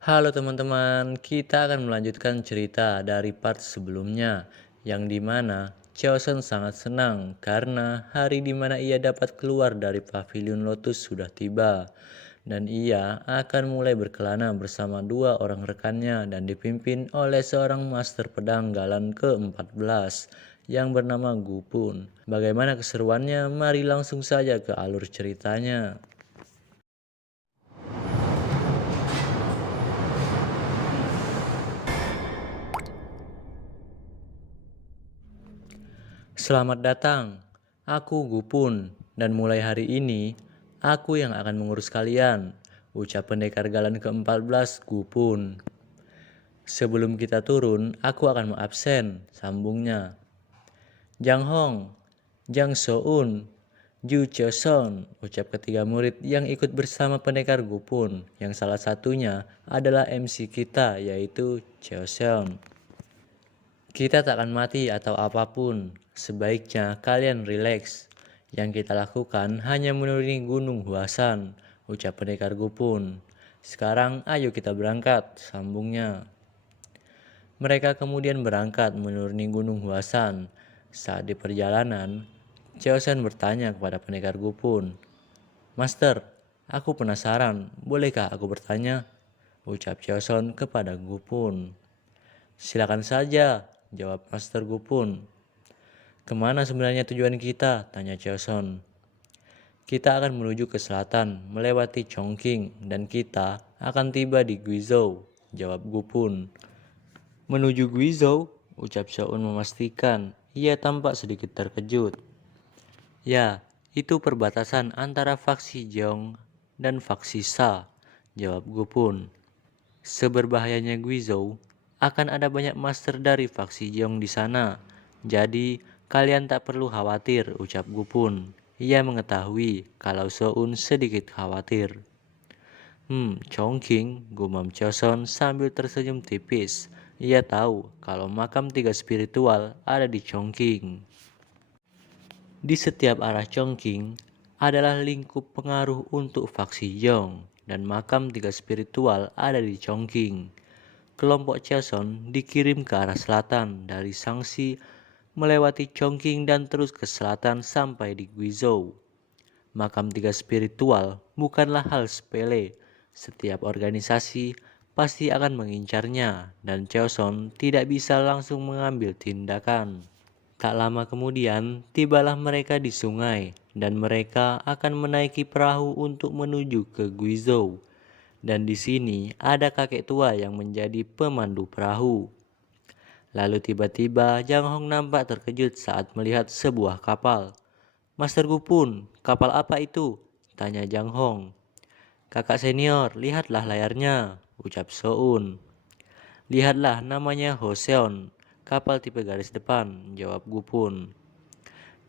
Halo teman-teman, kita akan melanjutkan cerita dari part sebelumnya, yang dimana Chosun sangat senang karena hari dimana ia dapat keluar dari pavilion Lotus sudah tiba. Dan ia akan mulai berkelana bersama dua orang rekannya dan dipimpin oleh seorang master pedang galan ke-14 yang bernama Gupun. Bagaimana keseruannya? Mari langsung saja ke alur ceritanya. Selamat datang, aku Gupun, dan mulai hari ini, aku yang akan mengurus kalian, ucap pendekar galan ke-14 Gupun. Sebelum kita turun, aku akan mengabsen, sambungnya. Jang Hong, Jang Soun, Ju Cheoson, ucap ketiga murid yang ikut bersama pendekar Gupun, yang salah satunya adalah MC kita, yaitu Cheoson. Kita tak akan mati atau apapun. Sebaiknya kalian rileks. Yang kita lakukan hanya menuruni Gunung Huasan, ucap pendekar Gupun. Sekarang ayo kita berangkat, sambungnya. Mereka kemudian berangkat menuruni Gunung Huasan. Saat di perjalanan, Cheosan bertanya kepada pendekar Gupun. Master, aku penasaran, bolehkah aku bertanya? Ucap Cheosan kepada Gupun. Silakan saja, jawab Master Gupun. Kemana sebenarnya tujuan kita? Tanya Cheoson. Kita akan menuju ke selatan, melewati Chongqing, dan kita akan tiba di Guizhou, jawab Gupun. Menuju Guizhou? Ucap Soun memastikan. Ia tampak sedikit terkejut. Ya, itu perbatasan antara faksi Jeong dan faksi Sha, jawab Gupun. Seberbahayanya Guizhou, akan ada banyak master dari faksi Jeong di sana. Jadi, kalian tak perlu khawatir, ucap Gupun. Ia mengetahui kalau Soun sedikit khawatir. Chongqing, gumam Choson sambil tersenyum tipis. Ia tahu kalau makam tiga spiritual ada di Chongqing. Di setiap arah Chongqing adalah lingkup pengaruh untuk faksi Jeong, dan makam tiga spiritual ada di Chongqing. Kelompok Cheoson dikirim ke arah selatan dari Shangxi, melewati Chongqing dan terus ke selatan sampai di Guizhou. Makam tiga spiritual bukanlah hal sepele. Setiap organisasi pasti akan mengincarnya dan Cheoson tidak bisa langsung mengambil tindakan. Tak lama kemudian, tibalah mereka di sungai dan mereka akan menaiki perahu untuk menuju ke Guizhou. Dan di sini ada kakek tua yang menjadi pemandu perahu. Lalu tiba-tiba Jang Hong nampak terkejut saat melihat sebuah kapal. Master Gupun, kapal apa itu? Tanya Jang Hong. Kakak senior, lihatlah layarnya, ucap Soun. Lihatlah, namanya Hoseon, kapal tipe garis depan, jawab Gupun.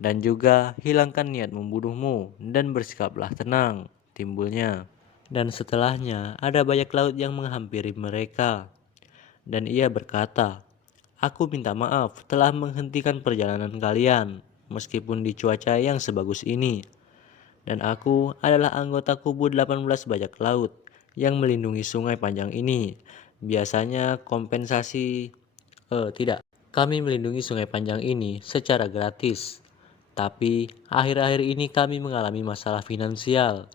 Dan juga hilangkan niat membunuhmu dan bersikaplah tenang, timbulnya. Dan setelahnya ada bajak laut yang menghampiri mereka. Dan ia berkata, aku minta maaf telah menghentikan perjalanan kalian, meskipun di cuaca yang sebagus ini. Dan aku adalah anggota kubu 18 bajak laut yang melindungi sungai panjang ini. Biasanya kompensasi, tidak. Kami melindungi sungai panjang ini secara gratis. Tapi akhir-akhir ini kami mengalami masalah finansial.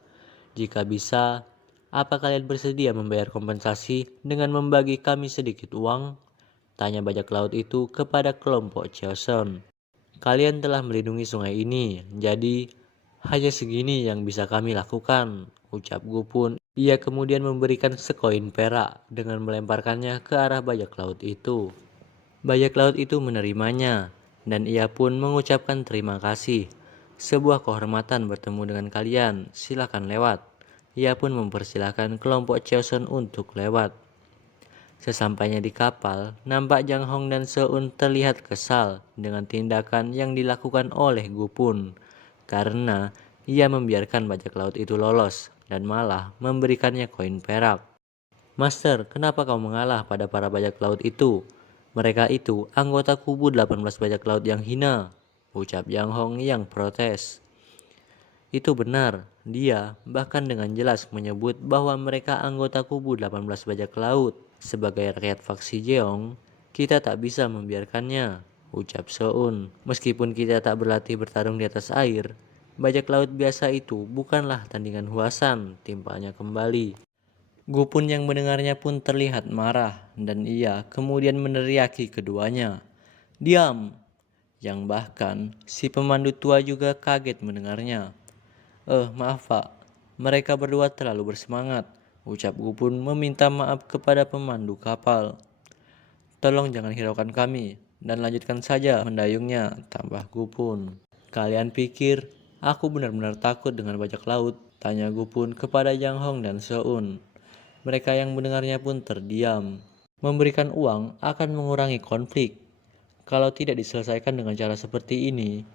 Jika bisa, apa kalian bersedia membayar kompensasi dengan membagi kami sedikit uang? Tanya bajak laut itu kepada kelompok Cheoson. Kalian telah melindungi sungai ini, jadi hanya segini yang bisa kami lakukan, ucap Gupun. Ia kemudian memberikan sekoin perak dengan melemparkannya ke arah bajak laut itu. Bajak laut itu menerimanya, dan ia pun mengucapkan terima kasih. Sebuah kehormatan bertemu dengan kalian, silakan lewat. Ia pun mempersilahkan kelompok Cheoson untuk lewat. Sesampainya di kapal, nampak Jang Hong dan Seun terlihat kesal dengan tindakan yang dilakukan oleh Gupun, karena ia membiarkan bajak laut itu lolos dan malah memberikannya koin perak. Master, kenapa kau mengalah pada para bajak laut itu? Mereka itu anggota kubu 18 bajak laut yang hina, ucap Jang Hong yang protes. Itu benar, dia bahkan dengan jelas menyebut bahwa mereka anggota kubu 18 bajak laut. Sebagai rakyat faksi Jeong, kita tak bisa membiarkannya, ucap Soun. Meskipun kita tak berlatih bertarung di atas air, bajak laut biasa itu bukanlah tandingan huasan, timpanya kembali. Gupun yang mendengarnya pun terlihat marah, dan ia kemudian meneriaki keduanya. Diam! Yang bahkan si pemandu tua juga kaget mendengarnya. Maaf pak, mereka berdua terlalu bersemangat, ucap Gupun meminta maaf kepada pemandu kapal. Tolong jangan hiraukan kami, dan lanjutkan saja mendayungnya, tambah Gupun. Kalian pikir aku benar-benar takut dengan bajak laut? Tanya Gupun kepada Jang Hong dan Soun. Mereka yang mendengarnya pun terdiam. Memberikan uang akan mengurangi konflik. Kalau tidak diselesaikan dengan cara seperti ini,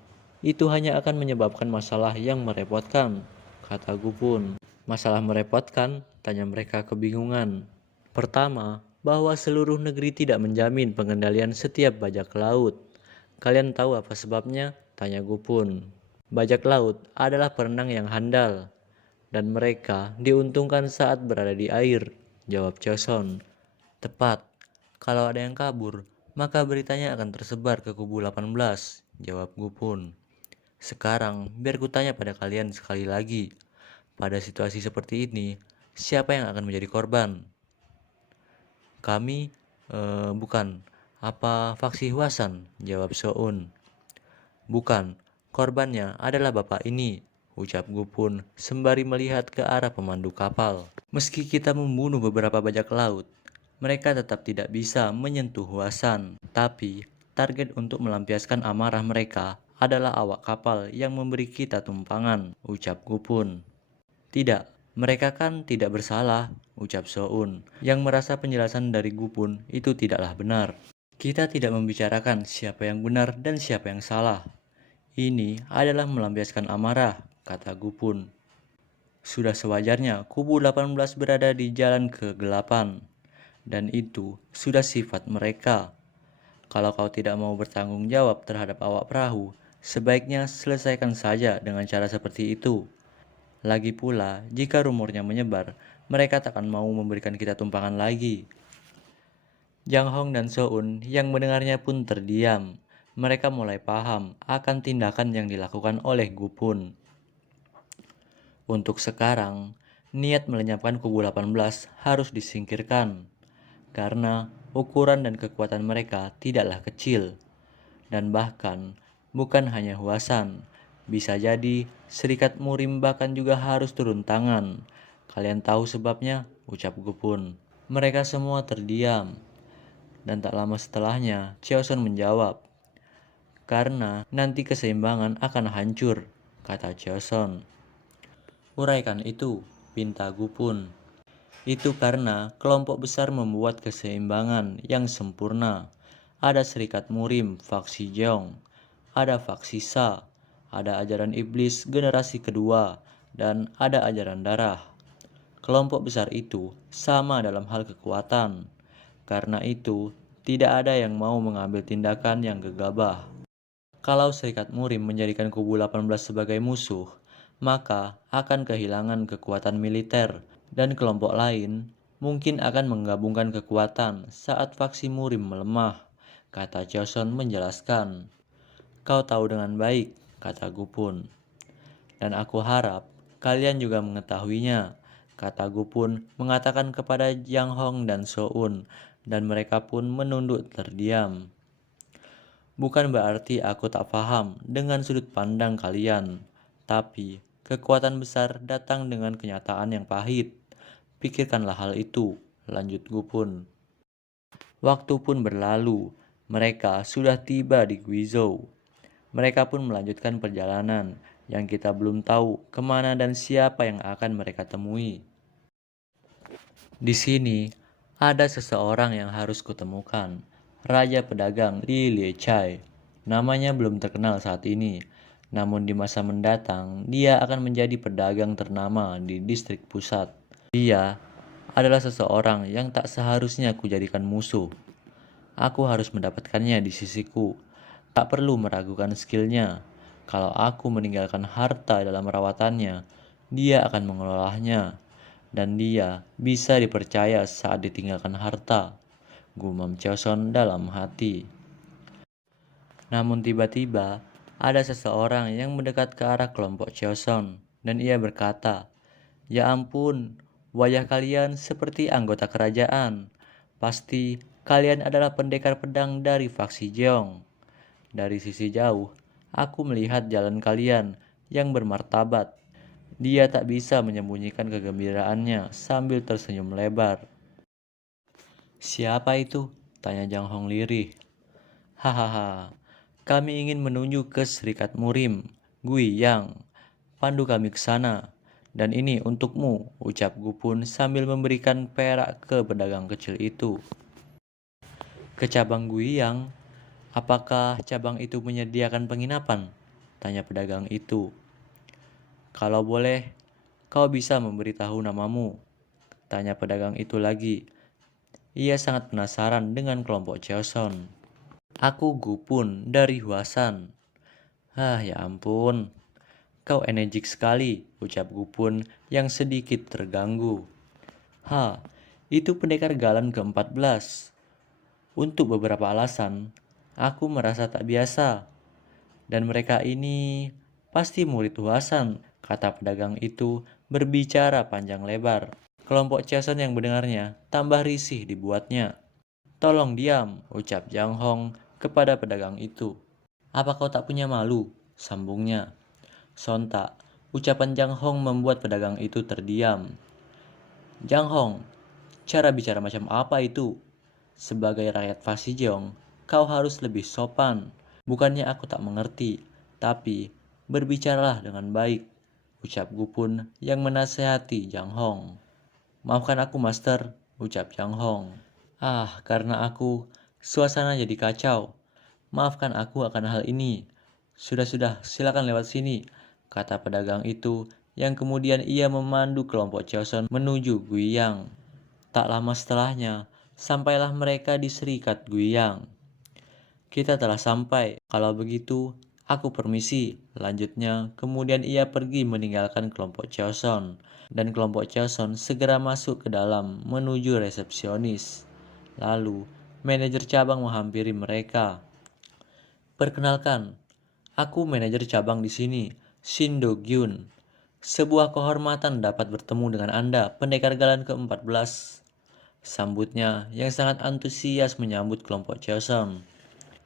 itu hanya akan menyebabkan masalah yang merepotkan, kata Gupun. Masalah merepotkan? Tanya mereka kebingungan. Pertama, bahwa seluruh negeri tidak menjamin pengendalian setiap bajak laut. Kalian tahu apa sebabnya? Tanya Gupun. Bajak laut adalah perenang yang handal, dan mereka diuntungkan saat berada di air, jawab Choson. Tepat, kalau ada yang kabur, maka beritanya akan tersebar ke kubu 18, jawab Gupun. Sekarang, biar kutanya pada kalian sekali lagi. Pada situasi seperti ini, siapa yang akan menjadi korban? Kami, bukan. Apa faksi Huasan? Jawab Soun. Bukan, korbannya adalah bapak ini, ucap Gupun sembari melihat ke arah pemandu kapal. Meski kita membunuh beberapa bajak laut, mereka tetap tidak bisa menyentuh Huasan. Tapi, target untuk melampiaskan amarah mereka adalah awak kapal yang memberi kita tumpangan, ucap Gupun. Tidak, mereka kan tidak bersalah, ucap Soun, yang merasa penjelasan dari Gupun itu tidaklah benar. Kita tidak membicarakan siapa yang benar dan siapa yang salah. Ini adalah melampiaskan amarah, kata Gupun. Sudah sewajarnya kubu 18 berada di jalan kegelapan, dan itu sudah sifat mereka. Kalau kau tidak mau bertanggung jawab terhadap awak perahu, sebaiknya selesaikan saja dengan cara seperti itu. Lagi pula, jika rumornya menyebar, mereka takkan mau memberikan kita tumpangan lagi. Jang Hong dan Soun yang mendengarnya pun terdiam. Mereka mulai paham akan tindakan yang dilakukan oleh Gupun. Untuk sekarang, niat melenyapkan kubu 18 harus disingkirkan, karena ukuran dan kekuatan mereka tidaklah kecil. Dan bahkan, bukan hanya Huasan, bisa jadi Serikat Murim bahkan juga harus turun tangan. Kalian tahu sebabnya? Ucap Gupun. Mereka semua terdiam. Dan tak lama setelahnya, Choson menjawab. Karena nanti keseimbangan akan hancur, kata Choson. Uraikan itu, pinta Gupun. Itu karena kelompok besar membuat keseimbangan yang sempurna. Ada Serikat Murim, faksi Jeong. Ada faksi Sa. Ada ajaran iblis generasi kedua. Dan ada ajaran darah. Kelompok besar itu sama dalam hal kekuatan. Karena itu, tidak ada yang mau mengambil tindakan yang gegabah. Kalau Serikat Murim menjadikan kubu 18 sebagai musuh, maka akan kehilangan kekuatan militer, dan kelompok lain mungkin akan menggabungkan kekuatan saat faksi Murim melemah, kata Choson menjelaskan. Kau tahu dengan baik, kata Gupun. Dan aku harap kalian juga mengetahuinya, kata Gupun mengatakan kepada Jang Hong dan Soun, dan mereka pun menunduk terdiam. Bukan berarti aku tak paham dengan sudut pandang kalian, tapi kekuatan besar datang dengan kenyataan yang pahit. Pikirkanlah hal itu, lanjut Gupun. Waktu pun berlalu, mereka sudah tiba di Guizhou. Mereka pun melanjutkan perjalanan yang kita belum tahu kemana dan siapa yang akan mereka temui. Di sini, ada seseorang yang harus kutemukan. Raja pedagang Li Liechai. Namanya belum terkenal saat ini, namun di masa mendatang dia akan menjadi pedagang ternama di distrik pusat. Dia adalah seseorang yang tak seharusnya kujadikan musuh. Aku harus mendapatkannya di sisiku. Tak perlu meragukan skillnya. Kalau aku meninggalkan harta dalam rawatannya, dia akan mengelolanya, dan dia bisa dipercaya saat ditinggalkan harta, gumam Choson dalam hati. Namun tiba-tiba, ada seseorang yang mendekat ke arah kelompok Choson, dan ia berkata, "Ya ampun, wajah kalian seperti anggota kerajaan. Pasti kalian adalah pendekar pedang dari faksi Jeong. Dari sisi jauh, aku melihat jalan kalian yang bermartabat." Dia tak bisa menyembunyikan kegembiraannya sambil tersenyum lebar. "Siapa itu?" tanya Jang Hong lirih. "Hahaha, kami ingin menuju ke Serikat Murim, Gui Yang. Pandu kami ke sana. Dan ini untukmu," ucap Gupun sambil memberikan perak ke pedagang kecil itu. "Ke cabang Gui Yang? Apakah cabang itu menyediakan penginapan?" tanya pedagang itu. "Kalau boleh, kau bisa memberitahu namamu?" tanya pedagang itu lagi. Ia sangat penasaran dengan kelompok Choson. "Aku Gupun dari Huasan." Ya ampun, kau energik sekali," ucap Gupun yang sedikit terganggu. Itu pendekar Galan ke-14. Untuk beberapa alasan, aku merasa tak biasa. Dan mereka ini pasti murid Huasan, kata pedagang itu berbicara panjang lebar. Kelompok Chason yang mendengarnya tambah risih dibuatnya. "Tolong diam," ucap Jang Hong kepada pedagang itu. "Apa kau tak punya malu?" sambungnya. Sontak, ucapan Jang Hong membuat pedagang itu terdiam. "Jang Hong, cara bicara macam apa itu? Sebagai rakyat Fasijong, kau harus lebih sopan. Bukannya aku tak mengerti, tapi berbicaralah dengan baik," ucap Gupun yang menasehati Jang Hong. "Maafkan aku, Master," ucap Jang Hong. Karena aku, suasana jadi kacau. Maafkan aku akan hal ini." Sudah, silakan lewat sini," kata pedagang itu yang kemudian ia memandu kelompok Choson menuju Guiyang. Tak lama setelahnya, sampailah mereka di Serikat Guiyang. "Kita telah sampai. Kalau begitu, aku permisi," lanjutnya. Kemudian ia pergi meninggalkan kelompok Choson, dan kelompok Choson segera masuk ke dalam menuju resepsionis. Lalu, manajer cabang menghampiri mereka. "Perkenalkan, aku manajer cabang di sini, Shin Do-gyun. Sebuah kehormatan dapat bertemu dengan Anda, pendekar Galan ke-14. Sambutnya yang sangat antusias menyambut kelompok Choson.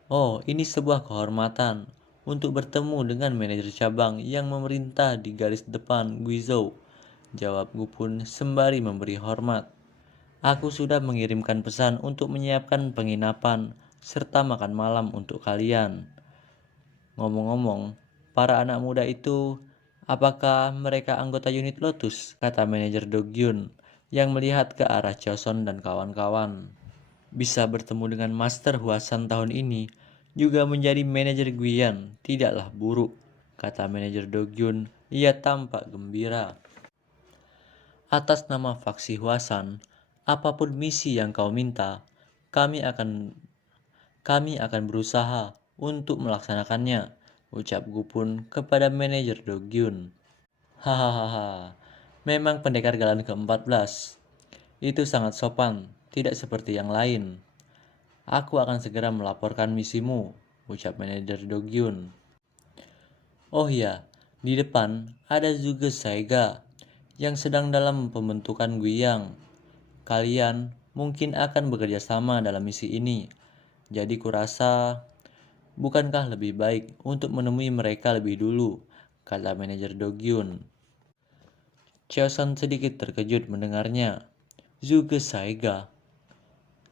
"Oh, ini sebuah kehormatan untuk bertemu dengan manajer cabang yang memerintah di garis depan Guizhou," jawab Gupun sembari memberi hormat. "Aku sudah mengirimkan pesan untuk menyiapkan penginapan serta makan malam untuk kalian. Ngomong-ngomong, para anak muda itu, apakah mereka anggota unit Lotus?" kata manajer Do-gyun yang melihat ke arah Choson dan kawan-kawan. "Bisa bertemu dengan Master Huasan tahun ini juga menjadi manajer Guian tidaklah buruk," kata manajer Do-gyun. Ia tampak gembira. "Atas nama faksi Huasan, apapun misi yang kau minta, kami akan berusaha untuk melaksanakannya," ucap Gupun kepada manajer Do-gyun. "Hahaha, memang pendekar Galan ke-14. Itu sangat sopan, tidak seperti yang lain. Aku akan segera melaporkan misimu," ucap manajer Do-gyun. "Oh ya, di depan ada Zhuge Saiga yang sedang dalam pembentukan Guiyang. Kalian mungkin akan bekerja sama dalam misi ini. Jadi kurasa, bukankah lebih baik untuk menemui mereka lebih dulu?" kata manajer Do-gyun. Choson sedikit terkejut mendengarnya. "Zhuge Saiga?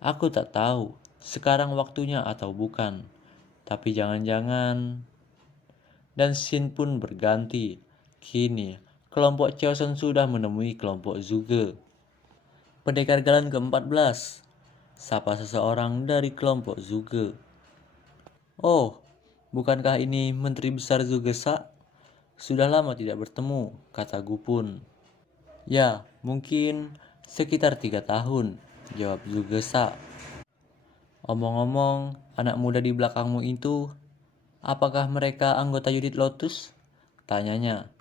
Aku tak tahu sekarang waktunya atau bukan. Tapi jangan-jangan..." Dan scene pun berganti. Kini, kelompok Choson sudah menemui kelompok Zhuge. "Pendekar Galan ke-14, sapa seseorang dari kelompok Zhuge. "Oh, bukankah ini Menteri Besar Zhuge Sa? Sudah lama tidak bertemu," kata Gupun. "Ya, mungkin sekitar 3 tahun, jawab Zhuge Sa. "Omong-omong, anak muda di belakangmu itu Apakah mereka anggota unit Lotus? Tanyanya.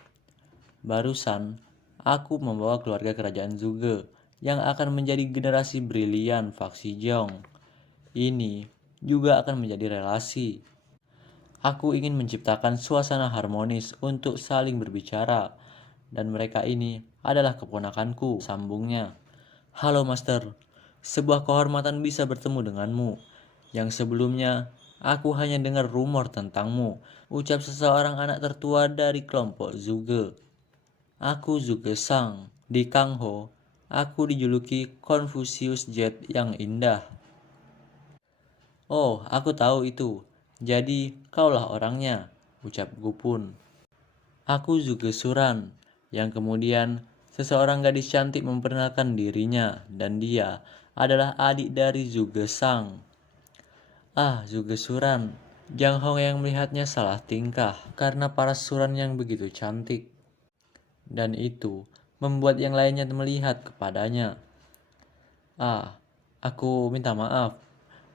Barusan, aku membawa keluarga kerajaan Zhuge yang akan menjadi generasi brilian faksi Jiang. Ini juga akan menjadi relasi. Aku ingin menciptakan suasana harmonis untuk saling berbicara, dan mereka ini adalah keponakanku, sambungnya. Halo Master, sebuah kehormatan bisa bertemu denganmu. Yang sebelumnya, aku hanya dengar rumor tentangmu, ucap seseorang anak tertua dari kelompok Zhuge. Aku Zhuge Sang. Di Kangho, aku dijuluki Confucius Jet yang indah. Oh, aku tahu itu. Jadi, kaulah orangnya, ucap Gupun. Aku Zhuge Suran, yang kemudian seseorang gadis cantik memperkenalkan dirinya, dan dia adalah adik dari Zhuge Sang. Ah, Zhuge Suran. Jiang Hong yang melihatnya salah tingkah karena paras Suran yang begitu cantik. Dan itu membuat yang lainnya melihat kepadanya. Ah, aku minta maaf,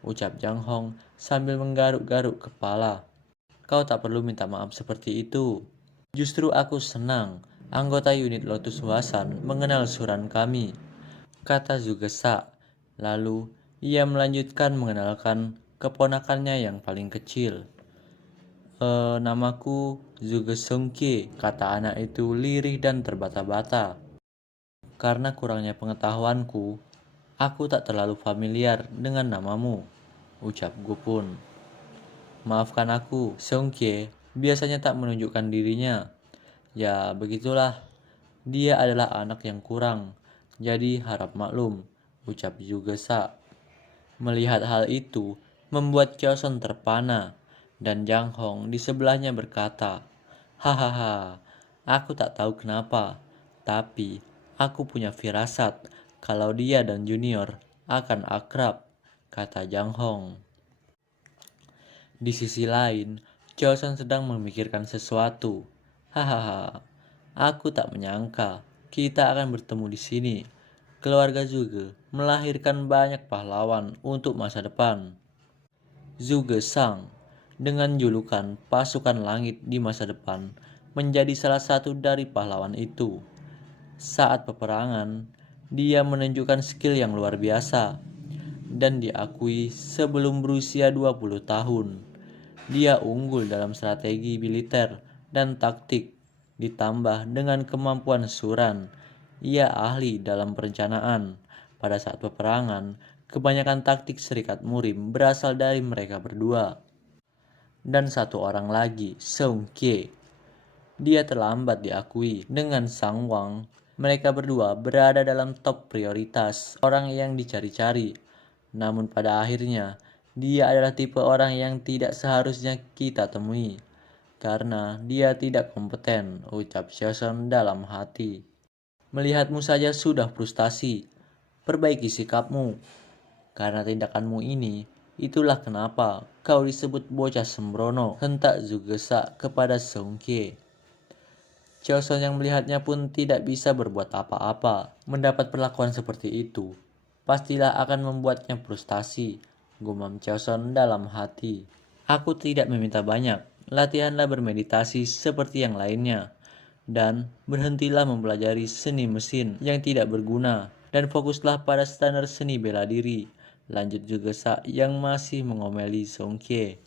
ucap Jiang Hong sambil menggaruk-garuk kepala. Kau tak perlu minta maaf seperti itu. Justru aku senang anggota unit Lotus Huasan mengenal Suran kami, kata Zhuge Sa. Lalu ia melanjutkan mengenalkan keponakannya yang paling kecil. Namaku Zhuge Songke, kata anak itu lirih dan terbata-bata. Karena kurangnya pengetahuanku, aku tak terlalu familiar dengan namamu, ucap Gupun. Maafkan aku, Songke biasanya tak menunjukkan dirinya. Ya, begitulah. Dia adalah anak yang kurang, jadi harap maklum, ucap Zhuge Sa. Melihat hal itu, membuat Kyoson terpana, dan Jiang Hong di sebelahnya berkata, hahaha, aku tak tahu kenapa, tapi aku punya firasat kalau dia dan Junior akan akrab, kata Jiang Hong. Di sisi lain, Kyoson sedang memikirkan sesuatu. Hahaha, aku tak menyangka kita akan bertemu di sini. Keluarga Zhuge melahirkan banyak pahlawan untuk masa depan. Zhuge Sang, dengan julukan pasukan langit di masa depan, menjadi salah satu dari pahlawan itu. Saat peperangan, dia menunjukkan skill yang luar biasa dan diakui sebelum berusia 20 tahun. Dia unggul dalam strategi militer dan taktik, ditambah dengan kemampuan Suran. Ia ahli dalam perencanaan. Pada saat peperangan, kebanyakan taktik Serikat Murim berasal dari mereka berdua. Dan satu orang lagi, Song Kie. Dia terlambat diakui. Dengan Sang Wang, mereka berdua berada dalam top prioritas orang yang dicari-cari. Namun pada akhirnya, dia adalah tipe orang yang tidak seharusnya kita temui. Karena dia tidak kompeten, ucap Sioson dalam hati. Melihatmu saja sudah frustasi. Perbaiki sikapmu. Karena tindakanmu ini, itulah kenapa kau disebut bocah sembrono, hentak Zhuge Sa kepada Song Kie. Sioson yang melihatnya pun tidak bisa berbuat apa-apa. Mendapat perlakuan seperti itu, pastilah akan membuatnya frustasi, gumam Sioson dalam hati. Aku tidak meminta banyak, latihanlah bermeditasi seperti yang lainnya. Dan berhentilah mempelajari seni mesin yang tidak berguna dan fokuslah pada standar seni bela diri, lanjut Zhuge Sa yang masih mengomeli Song Kie.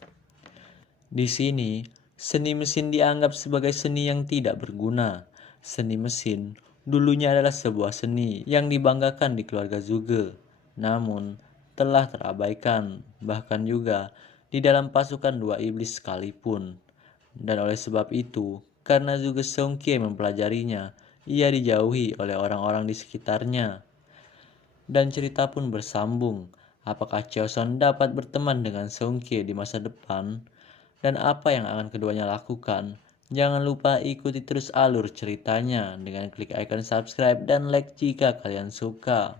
Di sini, seni mesin dianggap sebagai seni yang tidak berguna. Seni mesin dulunya adalah sebuah seni yang dibanggakan di keluarga Zhuge, namun telah terabaikan, bahkan juga di dalam pasukan dua iblis sekalipun. Dan oleh sebab itu, karena Zhuge Songkie mempelajarinya, ia dijauhi oleh orang-orang di sekitarnya. Dan cerita pun bersambung. Apakah Sioson dapat berteman dengan Songkie di masa depan? Dan apa yang akan keduanya lakukan? Jangan lupa ikuti terus alur ceritanya dengan klik icon subscribe dan like jika kalian suka.